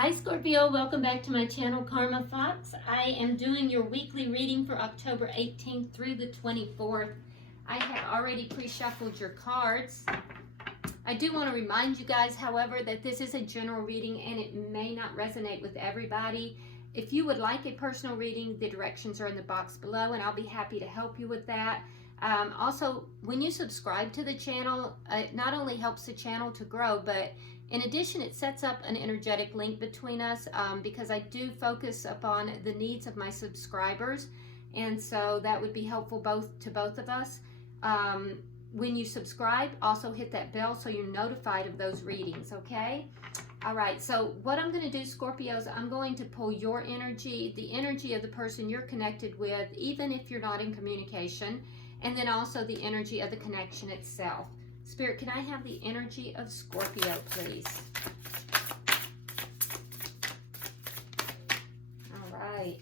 Hi Scorpio, welcome back to my channel Karma Fox. I am doing your weekly reading for October 18th through the 24th. I have already pre-shuffled your cards. I do want to remind you guys, however, that this is a general reading and it may not resonate with everybody. If you would like a personal reading, the directions are in the box below and I'll be happy to help you with that. Also, when you subscribe to the channel, it not only helps the channel to grow, but in addition, it sets up an energetic link between us because I do focus upon the needs of my subscribers, and so that would be helpful to both of us. When you subscribe, also hit that bell so you're notified of those readings, okay? All right, so what I'm going to do, Scorpios, I'm going to pull your energy, the energy of the person you're connected with, even if you're not in communication, and then also the energy of the connection itself. Spirit, can I have the energy of Scorpio, please? All right.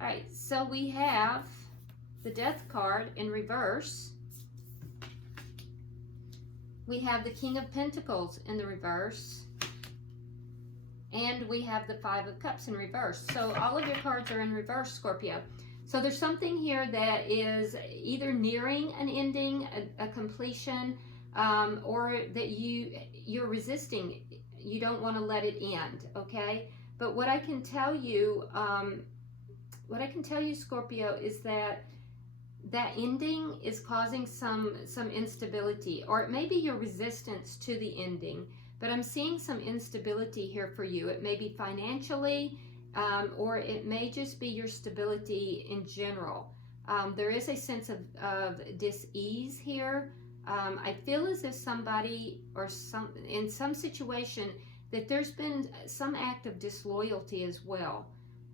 All right, so we have the Death card in reverse. We have the King of Pentacles in the reverse. And we have the Five of Cups in reverse. So all of your cards are in reverse, Scorpio. So there's something here that is either nearing an ending, a completion, or that you're resisting. You don't want to let it end, okay? But what I can tell you, Scorpio, is that ending is causing some instability, or it may be your resistance to the ending. But I'm seeing some instability here for you. It may be financially. Or it may just be your stability in general. There is a sense of dis-ease here. I feel as if somebody or in some situation that there's been some act of disloyalty as well.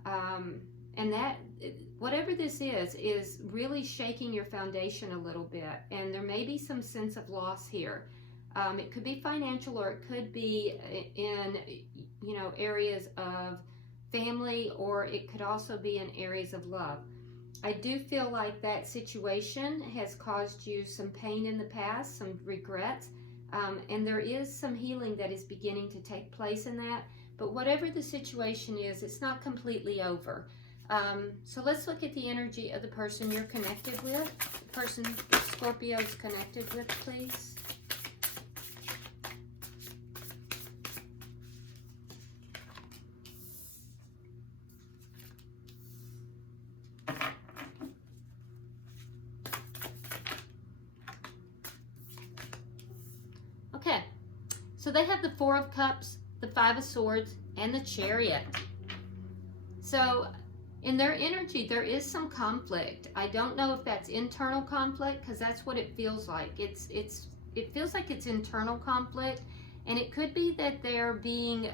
And that, whatever this is really shaking your foundation a little bit. And there may be some sense of loss here. It could be financial, or it could be in, areas of family, or it could also be in areas of love. I do feel like that situation has caused you some pain in the past, some regrets, and there is some healing that is beginning to take place in that. But whatever the situation is, it's not completely over. So let's look at the energy of the person you're connected with, the person Scorpio is connected with, please. Okay, so they have the Four of Cups, the Five of Swords, and the Chariot. So in their energy, there is some conflict. I don't know if that's internal conflict, because that's what it feels like. It feels like it's internal conflict, and it could be that they're being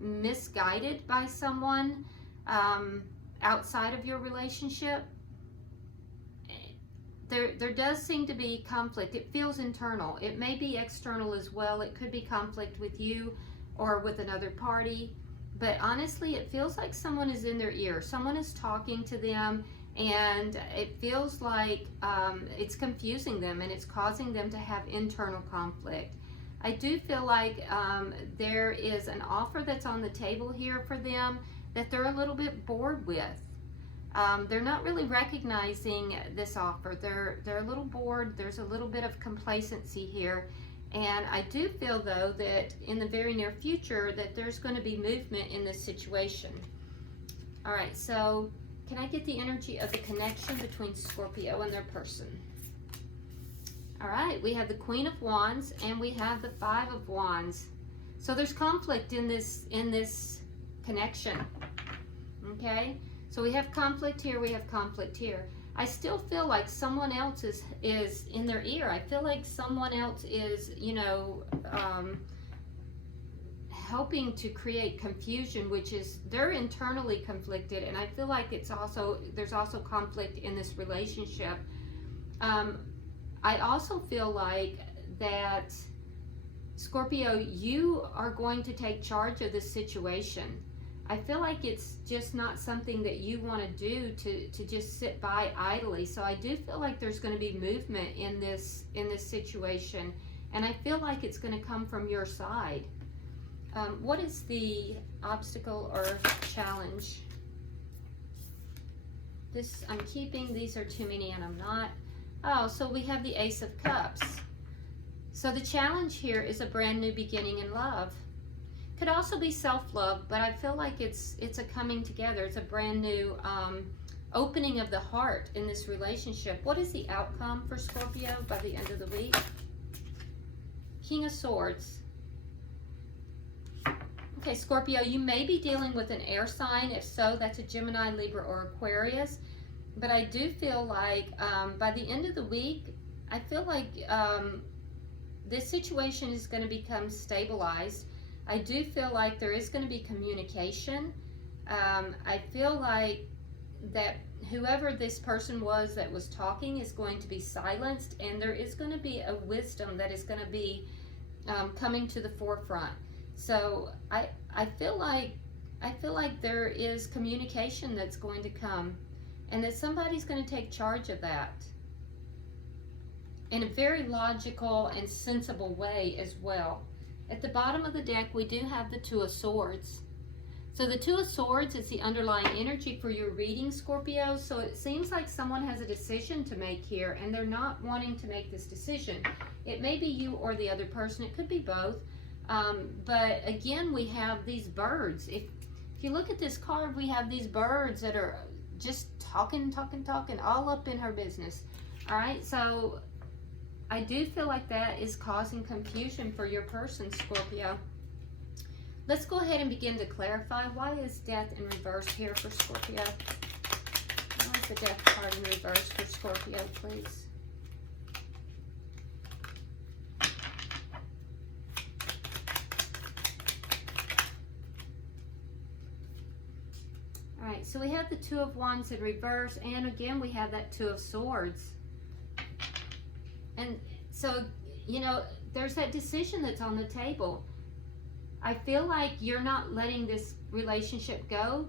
misguided by someone outside of your relationship. There does seem to be conflict. It feels internal. It may be external as well. It could be conflict with you or with another party. But honestly, it feels like someone is in their ear. Someone is talking to them, and it feels like it's confusing them and it's causing them to have internal conflict. I do feel like there is an offer that's on the table here for them that they're a little bit bored with. They're not really recognizing this offer. They're a little bored. There's a little bit of complacency here. And I do feel, though, that in the very near future that there's going to be movement in this situation. All right, so can I get the energy of the connection between Scorpio and their person? All right, we have the Queen of Wands and we have the Five of Wands. So there's conflict in this connection, okay? So we have conflict here, we have conflict here. I still feel like someone else is in their ear. I feel like someone else is, helping to create confusion, which is they're internally conflicted, and I feel like there's also conflict in this relationship. I also feel like that, Scorpio, you are going to take charge of this situation. I feel like it's just not something that you want to do to just sit by idly. So I do feel like there's going to be movement in this situation, and I feel like it's going to come from your side. What is the obstacle or challenge? This I'm keeping. These are too many and I'm not. Oh, so we have the Ace of Cups. So the challenge here is a brand new beginning in love. Could also be self-love, but I feel like it's a coming together. It's a brand new opening of the heart in this relationship. What is the outcome for Scorpio by the end of the week? King of Swords. Okay, Scorpio, you may be dealing with an air sign. If so, that's a Gemini, Libra, or Aquarius. But I do feel like by the end of the week, I feel like this situation is going to become stabilized. I do feel like there is going to be communication. I feel like that whoever this person was that was talking is going to be silenced, and there is going to be a wisdom that is going to be coming to the forefront. So I feel like there is communication that's going to come, and that somebody's going to take charge of that in a very logical and sensible way as well. At the bottom of the deck, we do have the Two of Swords. So the Two of Swords is the underlying energy for your reading, Scorpio. So it seems like someone has a decision to make here, and they're not wanting to make this decision. It may be you or the other person. It could be both. But again, we have these birds. If you look at this card, we have these birds that are just talking all up in her business. All right, so I do feel like that is causing confusion for your person, Scorpio. Let's go ahead and begin to clarify. Why is Death in reverse here for Scorpio? Why is the Death card in reverse for Scorpio, please? All right, so we have the Two of Wands in reverse, and again, we have that Two of Swords. And so, you know, there's that decision that's on the table. I feel like you're not letting this relationship go,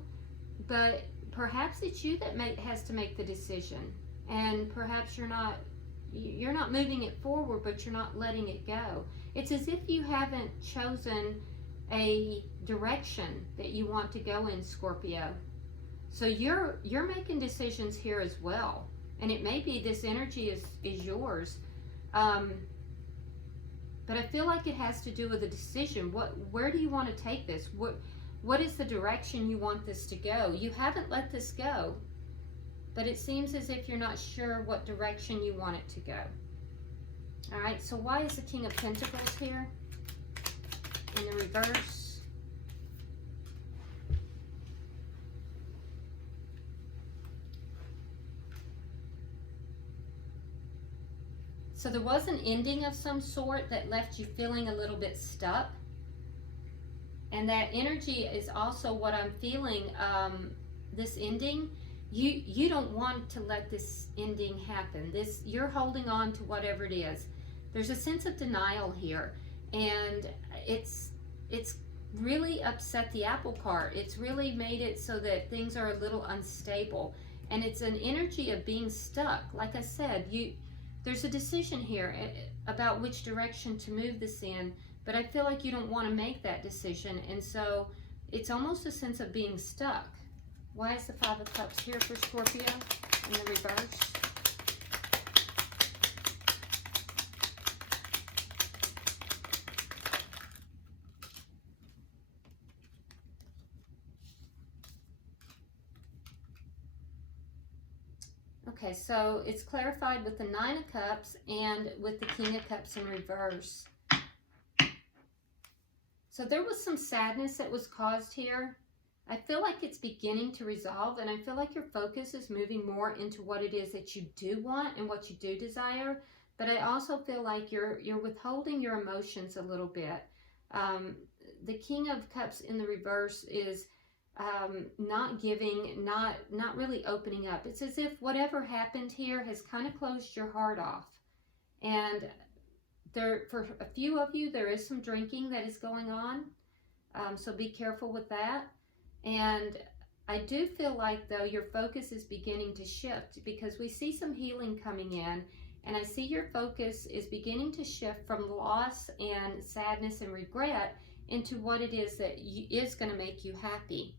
but perhaps it's you that has to make the decision. And perhaps you're not moving it forward, but you're not letting it go. It's as if you haven't chosen a direction that you want to go in, Scorpio. So you're making decisions here as well. And it may be this energy is yours. But I feel like it has to do with a decision. Where do you want to take this? What is the direction you want this to go? You haven't let this go, but it seems as if you're not sure what direction you want it to go. All right, so why is the King of Pentacles here in the reverse? So there was an ending of some sort that left you feeling a little bit stuck. And that energy is also what I'm feeling, this ending. You don't want to let this ending happen. You're holding on to whatever it is. There's a sense of denial here. And it's really upset the apple cart. It's really made it so that things are a little unstable. And it's an energy of being stuck. Like I said, there's a decision here about which direction to move this in, but I feel like you don't want to make that decision, and so it's almost a sense of being stuck. Why is the Five of Cups here for Scorpio in the reverse? Okay, so it's clarified with the Nine of Cups and with the King of Cups in reverse. So there was some sadness that was caused here. I feel like it's beginning to resolve, and I feel like your focus is moving more into what it is that you do want and what you do desire. But I also feel like you're withholding your emotions a little bit. The King of Cups in the reverse is not giving, not really opening up. It's as if whatever happened here has kind of closed your heart off. And for a few of you, there is some drinking that is going on. So be careful with that. And I do feel like, though, your focus is beginning to shift, because we see some healing coming in. And I see your focus is beginning to shift from loss and sadness and regret into what it is that is going to make you happy.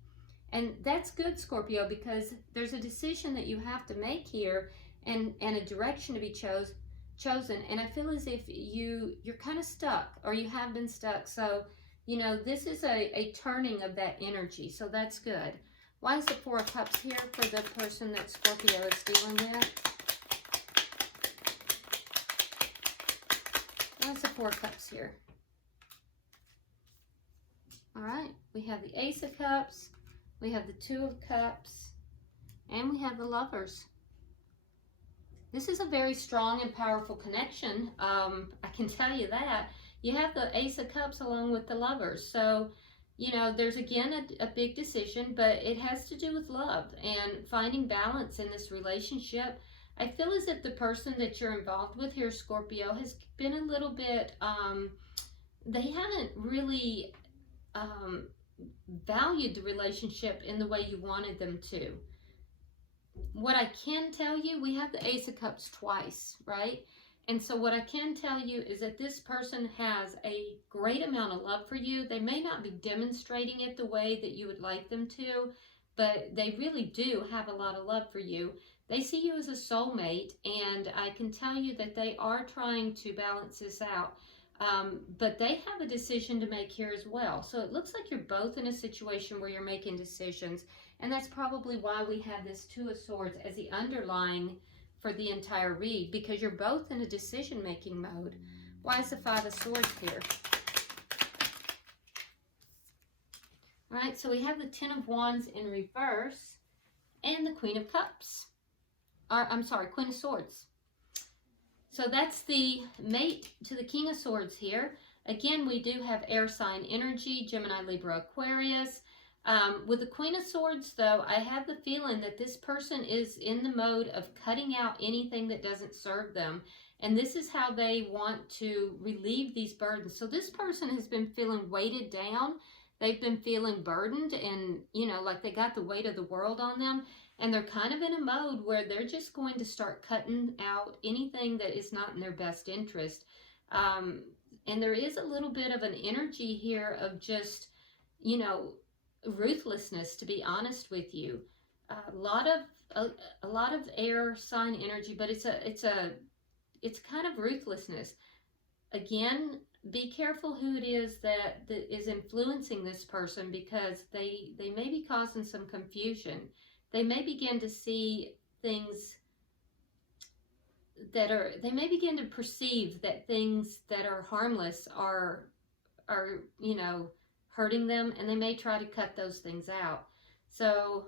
And that's good, Scorpio, because there's a decision that you have to make here, and a direction to be chosen. And I feel as if you're kind of stuck, or you have been stuck. So, you know, this is a turning of that energy. So that's good. Why is the Four of Cups here for the person that Scorpio is dealing with? Why is the Four of Cups here? All right, we have the Ace of Cups, we have the Two of Cups, and we have the Lovers. This is a very strong and powerful connection. I can tell you that. You have the Ace of Cups along with the Lovers. So, you know, there's again a big decision, but it has to do with love and finding balance in this relationship. I feel as if the person that you're involved with here, Scorpio, has been a little bit, they haven't really valued the relationship in the way you wanted them to. What I can tell you, we have the Ace of Cups twice, right? And so what I can tell you is that this person has a great amount of love for you. They may not be demonstrating it the way that you would like them to, but they really do have a lot of love for you. They see you as a soulmate, and I can tell you that they are trying to balance this out. But they have a decision to make here as well. So it looks like you're both in a situation where you're making decisions. And that's probably why we have this Two of Swords as the underlying for the entire read, because you're both in a decision-making mode. Why is the Five of Swords here? All right, so we have the Ten of Wands in reverse and the Queen of Cups. I'm sorry, Queen of Swords. So that's the mate to the King of Swords here. Again, we do have air sign energy, Gemini, Libra, Aquarius. With the Queen of Swords, though, I have the feeling that this person is in the mode of cutting out anything that doesn't serve them. And this is how they want to relieve these burdens. So this person has been feeling weighted down. They've been feeling burdened and, you know, like they got the weight of the world on them. And they're kind of in a mode where they're just going to start cutting out anything that is not in their best interest. And there is a little bit of an energy here of just, you know, ruthlessness, to be honest with you. A lot of air sign energy, but it's kind of ruthlessness. Again, be careful who it is that is influencing this person, because they may be causing some confusion. They may begin to see things that are, they may begin to perceive that things that are harmless are you know, hurting them, and they may try to cut those things out. So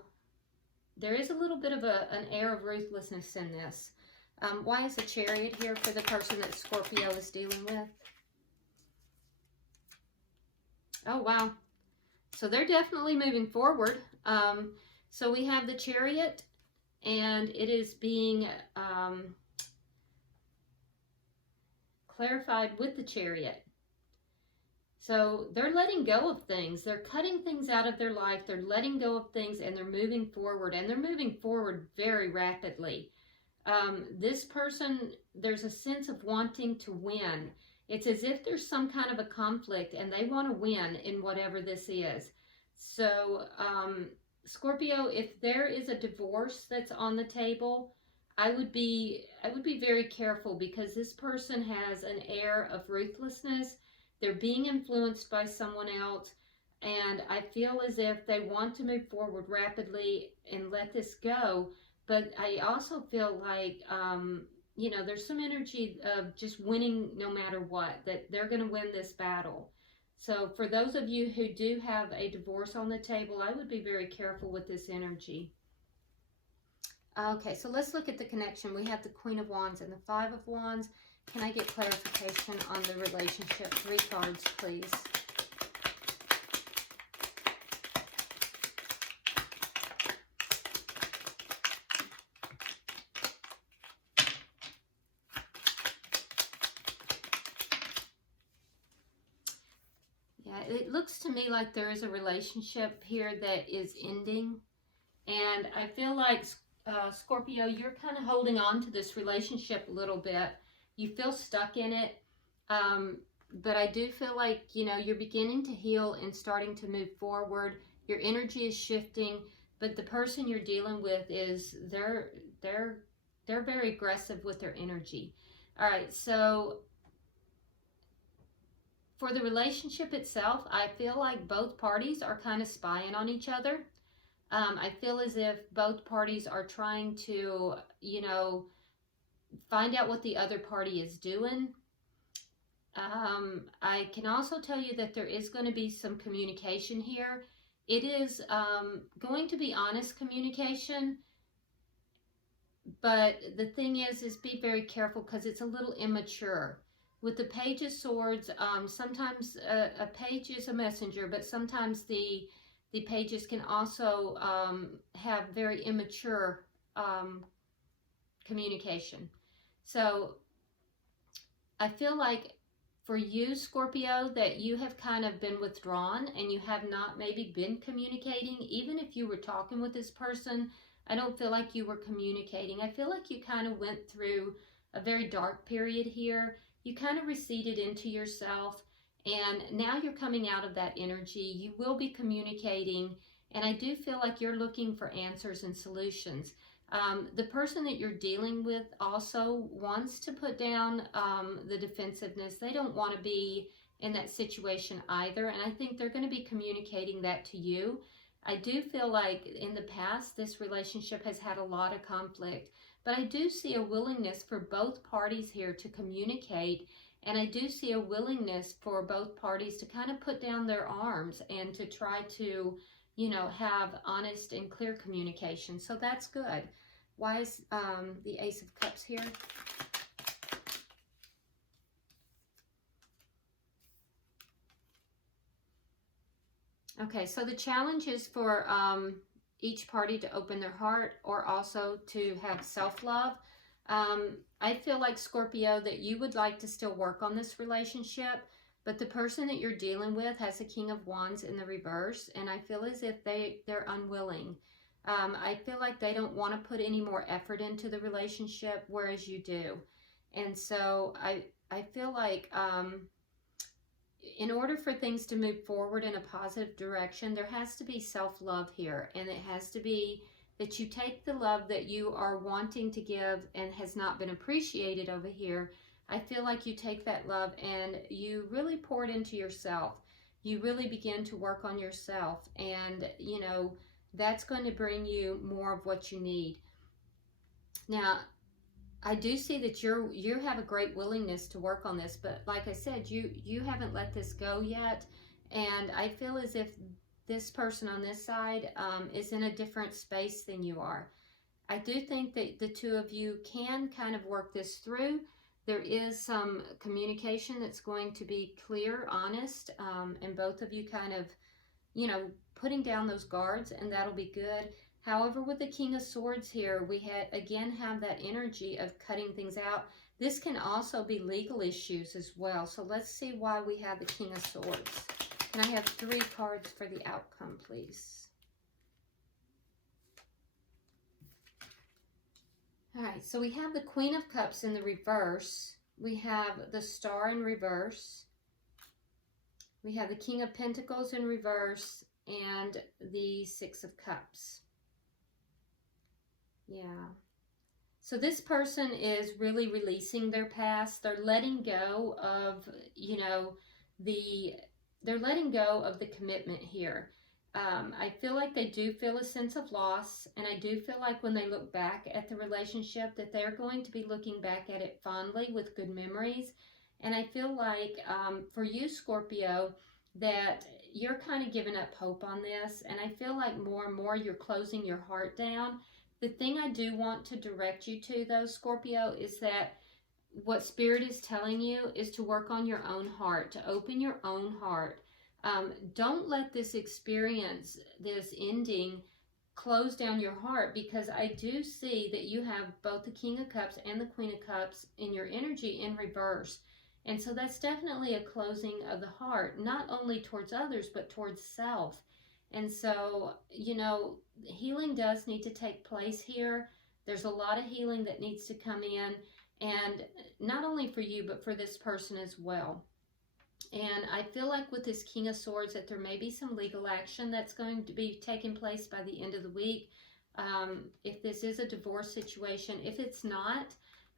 there is a little bit of an air of ruthlessness in this. Why is the Chariot here for the person that Scorpio is dealing with? Oh, wow. So they're definitely moving forward. So we have the Chariot, and it is being clarified with the Chariot. So they're letting go of things. They're cutting things out of their life. They're letting go of things, and they're moving forward, and they're moving forward very rapidly. This person, there's a sense of wanting to win. It's as if there's some kind of a conflict, and they want to win in whatever this is. So, Scorpio, if there is a divorce that's on the table, I would be very careful, because this person has an air of ruthlessness. They're being influenced by someone else, and I feel as if they want to move forward rapidly and let this go. But I also feel like, you know, there's some energy of just winning no matter what, that they're going to win this battle. So for those of you who do have a divorce on the table, I would be very careful with this energy. Okay, so let's look at the connection. We have the Queen of Wands and the Five of Wands. Can I get clarification on the relationship? 3 cards, please. Yeah, it looks to me like there is a relationship here that is ending. And I feel like, Scorpio, you're kind of holding on to this relationship a little bit. You feel stuck in it. but I do feel like, you know, you're beginning to heal and starting to move forward. Your energy is shifting, but the person you're dealing with is, they're very aggressive with their energy. All right, so for the relationship itself, I feel like both parties are kind of spying on each other. I feel as if both parties are trying to, you know, find out what the other party is doing. I can also tell you that there is going to be some communication here. It is going to be honest communication, but the thing is be very careful because it's a little immature. With the Page of Swords, sometimes a page is a messenger, but sometimes the pages can also have very immature communication. So I feel like for you, Scorpio, that you have kind of been withdrawn and you have not maybe been communicating. Even if you were talking with this person, I don't feel like you were communicating. I feel like you kind of went through a very dark period here. You kind of receded into yourself, and now you're coming out of that energy. You will be communicating, and I do feel like you're looking for answers and solutions. The person that you're dealing with also wants to put down the defensiveness. They don't want to be in that situation either, and I think they're going to be communicating that to you. I do feel like in the past, this relationship has had a lot of conflict, but I do see a willingness for both parties here to communicate, and I do see a willingness for both parties to kind of put down their arms and to try to, you know, have honest and clear communication. So that's good. Why is the Ace of Cups here? Okay, so the challenge is for each party to open their heart, or also to have self-love. I feel like, Scorpio, that you would like to still work on this relationship, but the person that you're dealing with has the King of Wands in the reverse, and I feel as if they're unwilling. I feel like they don't want to put any more effort into the relationship, whereas you do. And so I feel like in order for things to move forward in a positive direction, there has to be self-love here, and it has to be that you take the love that you are wanting to give and has not been appreciated over here. I feel like you take that love and you really pour it into yourself. You really begin to work on yourself, and you know, that's going to bring you more of what you need. Now, I do see that you have a great willingness to work on this, but like I said, you haven't let this go yet, and I feel as if this person on this side is in a different space than you are. I do think that the two of you can kind of work this through. There is some communication that's going to be clear, honest, and both of you kind of, you know, putting down those guards, and that'll be good. However, with the King of Swords here, we again have that energy of cutting things out. This can also be legal issues as well. So let's see why we have the King of Swords. And I have 3 cards for the outcome, please. All right, so we have the Queen of Cups in the reverse. We have the Star in reverse. We have the King of Pentacles in reverse and the 6 of Cups. Yeah. So this person is really releasing their past. They're letting go of, you know, they're letting go of the commitment here. I feel like they do feel a sense of loss, and I do feel like when they look back at the relationship that they're going to be looking back at it fondly with good memories. And I feel like for you, Scorpio, that you're kind of giving up hope on this, and I feel like more and more you're closing your heart down. The thing I do want to direct you to, though, Scorpio, is that what Spirit is telling you is to work on your own heart, to open your own heart. Don't let this experience, this ending, close down your heart, because I do see that you have both the King of Cups and the Queen of Cups in your energy in reverse. And so that's definitely a closing of the heart, not only towards others, but towards self. And so, you know, healing does need to take place here. There's a lot of healing that needs to come in, and not only for you, but for this person as well. And I feel like with this King of Swords that there may be some legal action that's going to be taking place by the end of the week. If this is a divorce situation, if it's not,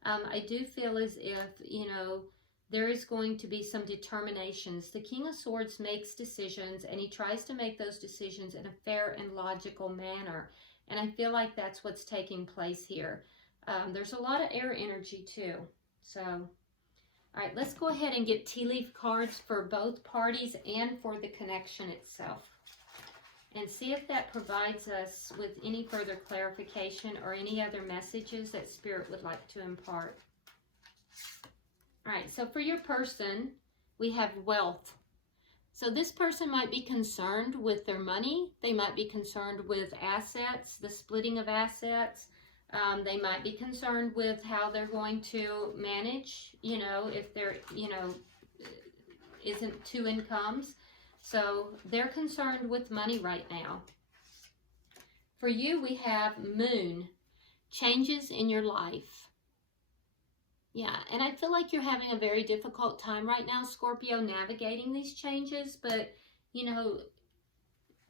I do feel as if, you know, there is going to be some determinations. The King of Swords makes decisions, and he tries to make those decisions in a fair and logical manner. And I feel like that's what's taking place here. There's a lot of air energy too. So, all right, let's go ahead and get tea leaf cards for both parties and for the connection itself. And see if that provides us with any further clarification or any other messages that Spirit would like to impart. All right, so for your person, we have wealth. So this person might be concerned with their money. They might be concerned with assets, the splitting of assets. They might be concerned with how they're going to manage, you know, if there, you know, isn't two incomes. So they're concerned with money right now. For you, we have Moon, changes in your life. Yeah, and I feel like you're having a very difficult time right now, Scorpio, navigating these changes. But, you know,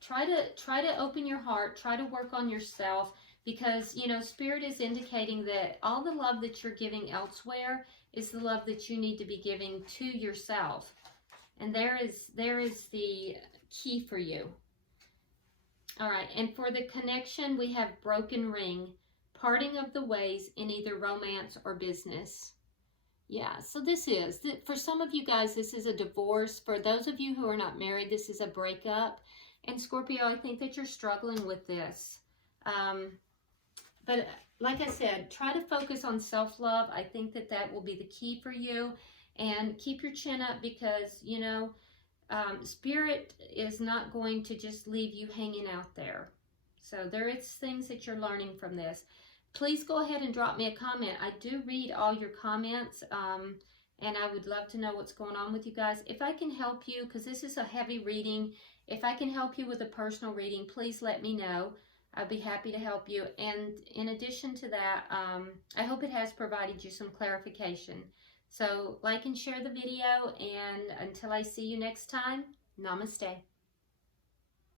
try to open your heart, try to work on yourself, because, you know, Spirit is indicating that all the love that you're giving elsewhere is the love that you need to be giving to yourself. And there is the key for you. All right, and for the connection, we have broken ring, parting of the ways in either romance or business. Yeah, so this is, for some of you guys, this is a divorce. For those of you who are not married, this is a breakup. And Scorpio, I think that you're struggling with this. But like I said, try to focus on self-love. I think that that will be the key for you. And keep your chin up, because, you know, Spirit is not going to just leave you hanging out there. So there is things that you're learning from this. Please go ahead and drop me a comment. I do read all your comments, and I would love to know what's going on with you guys. If I can help you, because this is a heavy reading, if I can help you with a personal reading, please let me know. I'd be happy to help you. And in addition to that, I hope it has provided you some clarification. So like and share the video, and until I see you next time, namaste.